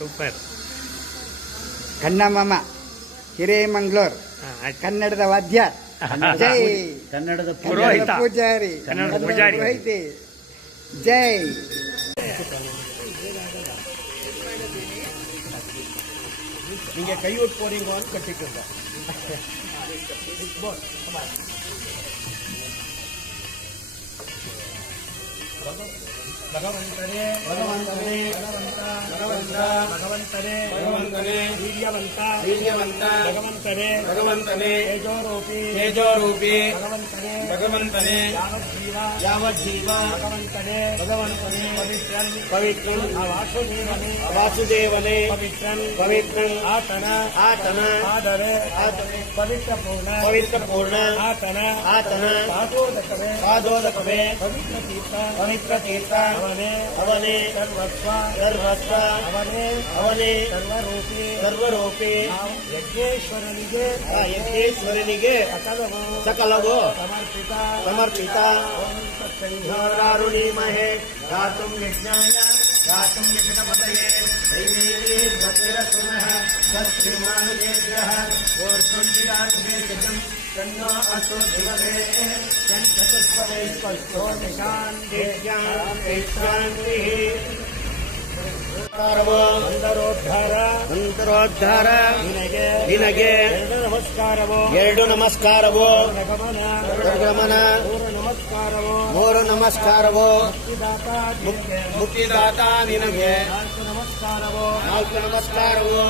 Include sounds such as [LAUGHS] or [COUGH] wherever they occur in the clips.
Super. ಮಾಮ ಹಿರೇಮಂಗ್ಳೂರ್ ಕನ್ನಡದ ವಾದ್ಯ. [LAUGHS] ಜೈ. ಕನ್ನಡದ ಪುರೋಹಿತ. ಪೂಜಾರಿ. ಕನ್ನಡದ ಪೂಜಾರಿ. ಜೈ. ನಿಮಗೆ ಕೈ ಉಟ್ಕೋರಿಂಗು ಅಂತ ಕಟ್ಟಿಕೊಂಡ ಭಗವಂತನೇ [LAUGHS] ಭಗವಂತನೇ ಭಗವಂತ ಭಗವಂತ ಭಗವಂತನೇ ಭಗವಂತನೇ ವೀರ್ಯವಂತ ವೀರ್ಯವಂತ ಭಗವಂತನೇ ಭಗವಂತನೇ ತೇಜೋರೂಪಿ ತೇಜೋರೂಪಿ ಭಗವಂತನೇ ಭಗವಂತನೇ ಯಾವಜ್ಜೀವ ಯಾವಜ್ಜೀವ ಭಗವಂತನೇ ಭಗವಂತನೇ ಪವಿತ್ರನ್ ಪವಿತ್ರನ್ ವಾಸುದೇವನೇ ವಾಸುದೇವನೇ ಪವಿತ್ರನ್ ಪವಿತ್ರನ್ ಆತನ ಆತನ ಆದರೆ ಆತನೇ ಪವಿತ್ರ ಪೂರ್ಣ ಪವಿತ್ರ ಪೂರ್ಣ ಆತನ ಆತನ ಪಾದೋದಕವೇ ಪಾದೋದಕವೇ ಪವಿತ್ರ ತೀರ್ಥ ಪವಿತ್ರ ತೀರ್ಥ ಅವನೇ ಅವನೇ ಸರ್ವಸ್ವ ಸರ್ವಸ್ವ ಅವನೇ ಅವನೇ ಸರ್ವರೂಪಿ ಸರ್ವರೂಪಿ ಯಜ್ಞೇಶ್ವರನಿಗೆ ಯಜ್ಞೇಶ್ವರನಿಗೆ ಸಕಲವು ಸಕಲವು ಸಮರ್ಪಿತ ಸಮರ್ಪಿತ ಸಂಹಾರುಣೀಮಹೇ ಗಾತುಂ ಯಜ್ಞಾಯ ಗಾತುಂ ಯಜ್ಞಪತಯೇ ದೈವೇಲಿ ಭಕ್ತಿರಸುನಃ ಸತ್ಯಮಾನುಜೇಭ್ಯಃ तन्नो असो धिवरे चन्द्रचतुष्पदे स्पर्शो निशान्तिः ಅಂತರೋದ್ಧಾರ ನಿನಗೆ ನಿನಗೆ ಎರಡು ನಮಸ್ಕಾರವು. ಎರಡು ನಮಸ್ಕಾರವು. ಗಮನ ನಮಸ್ಕಾರವು. ಮೂರು ನಮಸ್ಕಾರವು. ಮುಕ್ತಿದಾತ ನಿನಗೆ. ನಾಲ್ಕು ನಮಸ್ಕಾರವೋ. ನಾಲ್ಕು ನಮಸ್ಕಾರವು.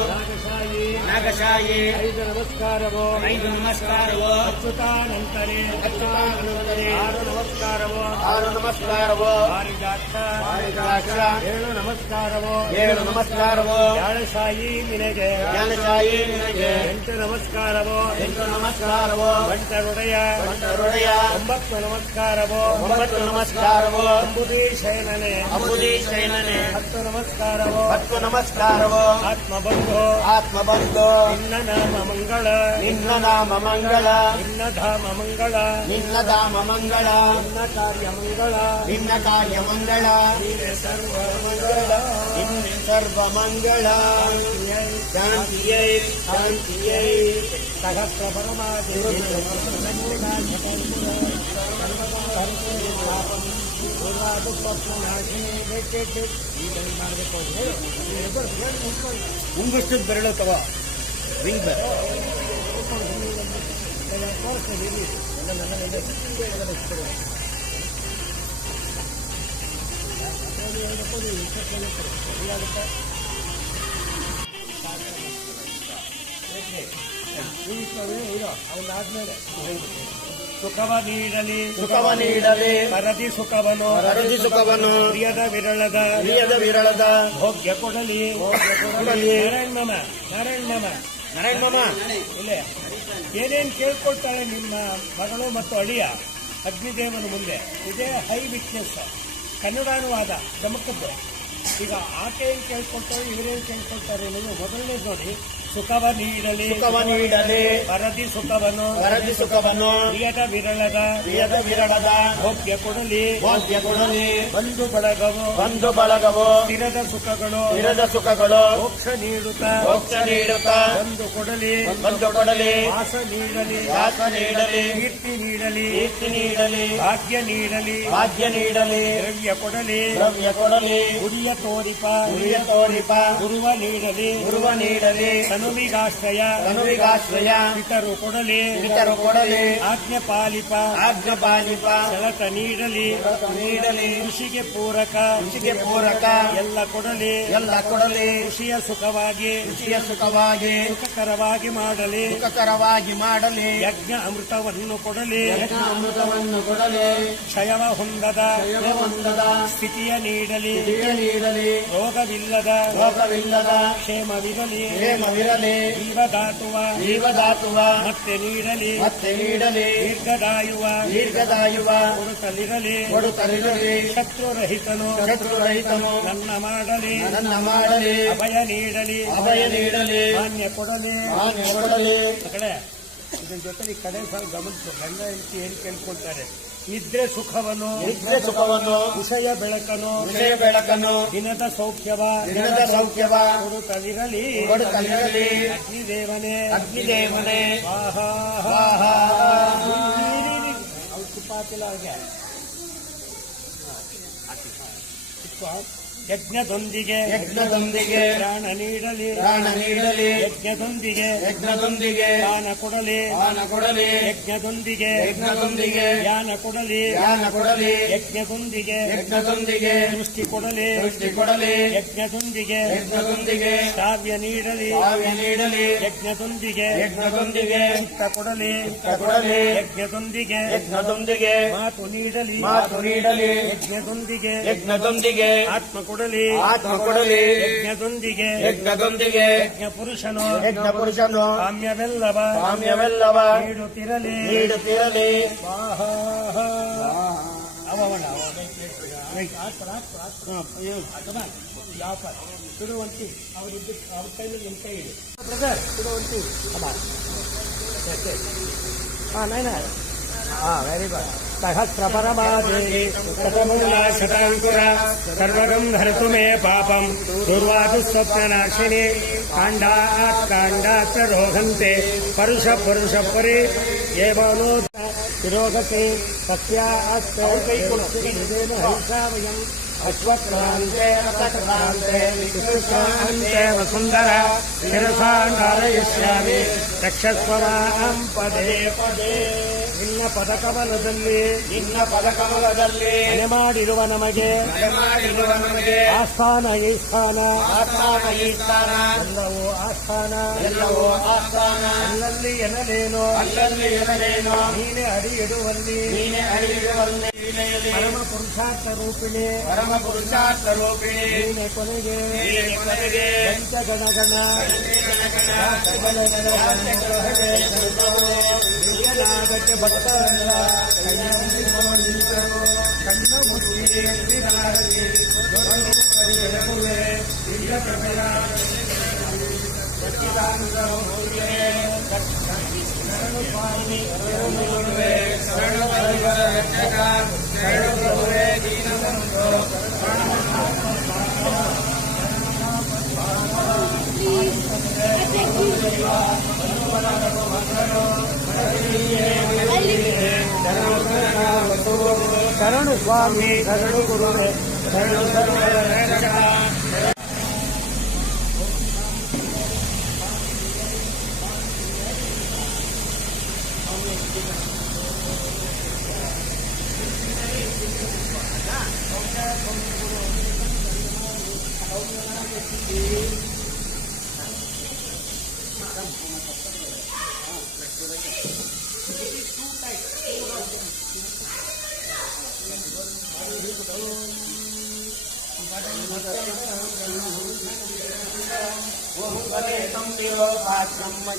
ಐದು ನಮಸ್ಕಾರವು. ಐದು ನಮಸ್ಕಾರವು. ಅಚ್ಯುತಾನಂತರೇ ಅಚ್ಯುತಾನಂತರೇ ಆರು ನಮಸ್ಕಾರವೋ. ಆರು ನಮಸ್ಕಾರವು. ಪಾರಿಜಾತ. ಪಾರಿಜಾತ. ಏಳು ನಮಸ್ಕಾರವು. ಏಳು ನಮಸ್ಕಾರವೋ. ಜ್ಞಾನಶಾಹಿ ನಿನಗೆ. ಜ್ಞಾನಶಾಹಿ ನಿನಗೆ. ಎಂಟು ನಮಸ್ಕಾರವೋ. ಎಂಟು ನಮಸ್ಕಾರವೋ. ಬಂಟರುಡೆಯ ಬಂಟರುಡೆಯ ಒಂಬತ್ತು ನಮಸ್ಕಾರವೋ. ಒಂಬತ್ತು ನಮಸ್ಕಾರವೋ. ಅಂಬುದಿ ಶಯನನೆ. ಅಂಬುದಿ ಶಯನನೆ. ಹತ್ತು ನಮಸ್ಕಾರವೋ. ಹತ್ತು ನಮಸ್ಕಾರವು. ಆತ್ಮಬಂಧು. ಆತ್ಮಬಂಧು. ನಿನ್ನ ನಾಮ ಮಂಗಳ. ನಿನ್ನ ನಾಮ ಮಂಗಳ. ನಿನ್ನ ಧಾಮ ಮಂಗಳ. ನಿನ್ನ ಧಾಮ ಮಂಗಳ. ನಿನ್ನ ಕಾರ್ಯ ಮಂಗಳ. ನಿನ್ನ ಕಾರ್ಯ ಮಂಗಳ. ಸರ್ವ ಮಂಗಳ. ನಿನ್ನ ಸರ್ವ ಮಂಗಳ ಶಾಂತಿಯೈ ಶಾಂತಿಯೈ ಸಹಸ್ರ ಪರಮಾದಿ ಮುಂಗಷ್ಟದ ಬೆರಳು ತಗೋ ರಿಂಗ್ ಬೆರ್ ಸುಖವ ನೀಡಲಿ ಸುಖವ ನೀಡಲಿ. ಪರದಿ ಸುಖವನು ಪರದಿ ಸುಖವನ್ನು ಪ್ರಿಯದ ವಿರಳದ ಪ್ರಿಯದ ವಿರಳದ ಭೋಗ್ಯ ಕೊಡಲಿ ಕೊಡಲಿ. ನಾರಾಯಣ ಮಾಮ. ನಾರಾಯಣ ಮಾಮ. ನಾರಾಯಣ ಮಾಮ. ಇಲ್ಲೇ. ಏನೇನ್ ಕೇಳ್ಕೊಳ್ತಾಳೆ ನಿಮ್ಮ ಮಗಳು ಮತ್ತು ಅಳಿಯ? ಅಗ್ನಿದೇವನ ಮುಂದೆ. ಇದೇ ಹೈ ವಿಟ್ನೆಸ್ ಕನ್ನಡ ಅನುವಾದ ಗಮಕದ್ದು. ಈಗ ಆಕೆ ಏನು ಕೇಳ್ಕೊಳ್ತಾರೆ ಇವರೇನು ಕೇಳ್ಕೊಳ್ತಾರೆ ಅನ್ನೋದು ಮೊದಲನೇ ನೋಡಿ ಸುಖವ ನೀಡಲಿ. ಸುಖವ ನೀಡಲಿ. ಪರದಿ ಸುಖವನ್ನು ಪರದಿ ಸುಖವನ್ನು ಪ್ರಿಯದ ವಿರಳದ. ಪ್ರಿಯದ ವಿರಳದ. ಭೋಗ್ಯ ಕೊಡಲಿ. ಭೋಗ್ಯ ಕೊಡಲಿ. ಬಂಧು ಬಳಗವು. ಬಂಧು ಬಳಗವು. ಸ್ಥಿರದ ಸುಖಗಳು. ಸ್ಥಿರದ ಸುಖಗಳು. ಮೋಕ್ಷ ನೀಡುತ್ತ. ಮೋಕ್ಷ ನೀಡುತ್ತಾ. ಬಂದು ಕೊಡಲಿ. ಬಂಧು ಕೊಡಲಿ. ಆಸ ನೀಡಲಿ. ಆಸ ನೀಡಲಿ. ಕೀರ್ತಿ ನೀಡಲಿ. ಕೀರ್ತಿ ನೀಡಲಿ. ಭಾಗ್ಯ ನೀಡಲಿ. ಭಾಗ್ಯ ನೀಡಲಿ. ದ್ರವ್ಯ ಕೊಡಲಿ. ದ್ರವ್ಯ ಕೊಡಲಿ. ಗುರಿಯ ತೋರಿಪ. ಗುರಿಯ ತೋರಿಪ. ಗುರುವ ನೀಡಲಿ. ಗುರುವ ನೀಡಲಿ. ತನುವಿಗಾಶ್ರಯ. ತನುವಿಗಾಶ್ರಯ. ಪಿತರು ಕೊಡಲಿ. ಪಿತರು ಕೊಡಲಿ. ಆಜ್ಞ ಪಾಲಿಪ. ಆಜ್ಞ ಪಾಲಿಪ. ಸಲತ ನೀಡಲಿ. ನೀಡಲಿ. ಕೃಷಿಗೆ ಪೂರಕ. ಕೃಷಿಗೆ ಪೂರಕ. ಎಲ್ಲ ಕೊಡಲಿ. ಎಲ್ಲ ಕೊಡಲಿ. ಕೃಷಿಯ ಸುಖವಾಗಿ. ಕೃಷಿಯ ಸುಖವಾಗಿ. ಸುಖಕರವಾಗಿ ಮಾಡಲಿ. ಸುಖಕರವಾಗಿ ಮಾಡಲಿ. ಯಜ್ಞ ಅಮೃತವನ್ನು ಕೊಡಲಿ. ಯಜ್ಞ ಅಮೃತವನ್ನು ಕೊಡಲಿ. ಕ್ಷಯವ ಹೊಂದದ. ಹೊಂದದ. ಸ್ಥಿತಿಯ ನೀಡಲಿ. ನೀಡಲಿ. ರೋಗವಿಲ್ಲದ. ರೋಗವಿಲ್ಲದ. ಕ್ಷೇಮವಿರಲಿ. ಪ್ರೇಮವಿರಲಿ ಜೀವ ದಾಟುವ ಜೀವದಾತುವ. ಮತ್ತೆ ನೀಡಲಿ. ಮತ್ತೆ ನೀಡಲಿ. ದೀರ್ಘದಾಯುವ. ದೀರ್ಘದಾಯುವ. ಕೊಡುತ್ತಲಿರಲಿ ಕೊಡುತ್ತಲಿರಲಿ ಶತ್ರುರಹಿತನು. ಶತ್ರುರಹಿತನು. ನನ್ನ ಮಾಡಲಿ. ನನ್ನ ಮಾಡಲಿ. ಅಭಯ ನೀಡಲಿ. ಅಭಯ ನೀಡಲಿ. ಮಾನ್ಯ ಕೊಡಲಿ. ಮಾನ್ಯ ಕೊಡಲಿ. ಕಡೆ ಇದ್ರ ಜೊತೆ ಈ ಕಡೆ ಸಾಲ ಗಮನಿಸು. ಗಂಡ ಹೆಂಡತಿ ಏನ್ ಕೇಳ್ಕೊಳ್ತಾರೆ? ನಿದ್ರೆ ಸುಖವನ್ನು ನಿದ್ರೆ ಸುಖವನ್ನು ವಿಷಯ ಬೆಳಕನು ವಿಷಯ ಬೆಳಕನ್ನು ದಿನದ ಸೌಖ್ಯವ ದಿನದ ಸೌಖ್ಯವ ಕೊಡುತ್ತಲಿರಲಿ ಕೊಡುತ್ತಲಿರಲಿ. ಅಗ್ನಿದೇವನೇ ಅಗ್ನಿದೇವನೇ. ಅವ್ರು ತುಪ್ಪ ಹಾಕಿಲ್ಲ ಅವ್ರಿಗೆ ಯಜ್ಞದೊಂದಿಗೆ ಯಜ್ಞದೊಂದಿಗೆ ಪ್ರಾಣ ನೀಡಲಿ. ಪ್ರಾಣ ನೀಡಲಿ. ಯಜ್ಞದೊಂದಿಗೆ ಯಜ್ಞದೊಂದಿಗೆ ದಾನ ಕೊಡಲಿ. ದಾನ ಕೊಡಲಿ. ಯಜ್ಞದೊಂದಿಗೆ ಯಜ್ಞದೊಂದಿಗೆ ಜ್ಞಾನ ಕೊಡಲಿ. ಜ್ಞಾನ ಕೊಡಲಿ. ಯಜ್ಞದೊಂದಿಗೆ ಯಜ್ಞದೊಂದಿಗೆ ದೃಷ್ಟಿ ಕೊಡಲಿ. ದೃಷ್ಟಿ ಕೊಡಲಿ. ಯಜ್ಞದೊಂದಿಗೆ ಯಜ್ಞದೊಂದಿಗೆ ಕಾವ್ಯ ನೀಡಲಿ. ಕಾವ್ಯ ನೀಡಲಿ. ಯಜ್ಞದೊಂದಿಗೆ ಯಜ್ಞದೊಂದಿಗೆ ಚಿತ್ತ ಕೊಡಲಿ. ಕೊಡಲಿ. ಯಜ್ಞದೊಂದಿಗೆ ಯಜ್ಞದೊಂದಿಗೆ ಮಾತು ನೀಡಲಿ. ಮಾತು ನೀಡಲಿ. ಯಜ್ಞದೊಂದಿಗೆ ಯಜ್ಞದೊಂದಿಗೆ ಆತ್ಮ ಕೊಡಲಿ ಆತ್ಮ ಕೊಡಲಿ ಯಜ್ಞದೊಂದಿಗೆ ಯಜ್ಞದೊಂದಿಗೆ ಯಜ್ಞ ಪುರುಷನು ಯಜ್ಞ ಪುರುಷನು ಕಾಮ್ಯವೆಲ್ಲವ ಕಾಮ್ಯವೆಲ್ಲವ ನೀಡುತ್ತಿರಲಿ ನೀಡುತ್ತಿರಲಿ ಸುಡುವಂತಿ ಅವರಿದ್ದು ಅವ್ರ ಕೈಯಲ್ಲಿ ನಿಮ್ಮ ಕೈ ಇದೆ ಬ್ರದರ್ ಸುಡುವಂತಿ ಹಾಂ ನೈನ ಹಾಂ ವೆರಿ ಗುಡ್ सहस्रपरमादे शताङ्कुर सर्वगम् हरतु मे पापम् कुर्वातु स्वप्ननाशिनि काण्डात् काण्डात् रोहन्ते परुष परुष परि एवनो तिरोगते तस्यास्तेन हंसामयम् अश्वक्रान्ते रथक्रान्ते विष्णुक्रान्ते वसुन्दर शिरसा धारयिष्यामि रक्षस्व पदे पदे ನಿನ್ನ ಪದಕಮಲದಲ್ಲಿ ನಿನ್ನ ಪದಕಮಲದಲ್ಲಿ ಮನೆ ಮಾಡಿರುವ ನಮಗೆ ಮಾಡಿರುವ ನಮಗೆ ಆಸ್ಥಾನ ಈ ಸ್ಥಾನ. ಆಸ್ಥಾನ ಈ ಸ್ಥಾನ. ಎಲ್ಲವೋ ಆಸ್ಥಾನ. ಎಲ್ಲವೋ ಆಸ್ಥಾನ. ಅಲ್ಲಲ್ಲಿ ಎನಲೇನೋ ಅಲ್ಲಲ್ಲಿ ಎನರೇನೋ ನೀನೆ ಅಡಿ ಇಡುವಲ್ಲಿ ನೀನೆ ಅರಿವಿರುವಲ್ಲಿ ವೀಣೆಯಲ್ಲಿ ಪರಮ ಪುರುಷಾರ್ಥ ರೂಪಿಣಿ ಪರಮ ಪುರುಷಾರ್ಥ ರೂಪಿಣಿ ನೀನೆ ಕೊನೆಗೆ ನೀನೆ ಕೊನೆಗೆ ಪಂಚಗಣಗಣ ದಿವ್ಯನಾಗಕ್ಕೆ ಭಕ್ತರಲ್ಲ ಕಣ್ಣ ಮುಚ್ಚಿ ಎತ್ತಿದಾರಲಿ ದೊಡ್ಡ ಬೆಳಗುವೆ ದಿವ್ಯ ಪ್ರಭೆಯ ಶರಣು ಸ್ವಾಮಿ ಶರಣು ಗುರುವೆ ಶರಣು ಸರ್ವರ ರಕ್ಷಕ.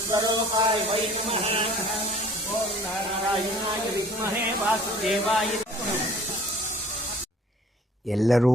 ಸ್ವರೂಪಾಯ ವೈ ನಮಃ ಓಂ ನಾರಾಯಣಾಯ ವಿದ್ಮಹೇ ವಾಸುದೇವಾಯ ಎಲ್ಲರೂ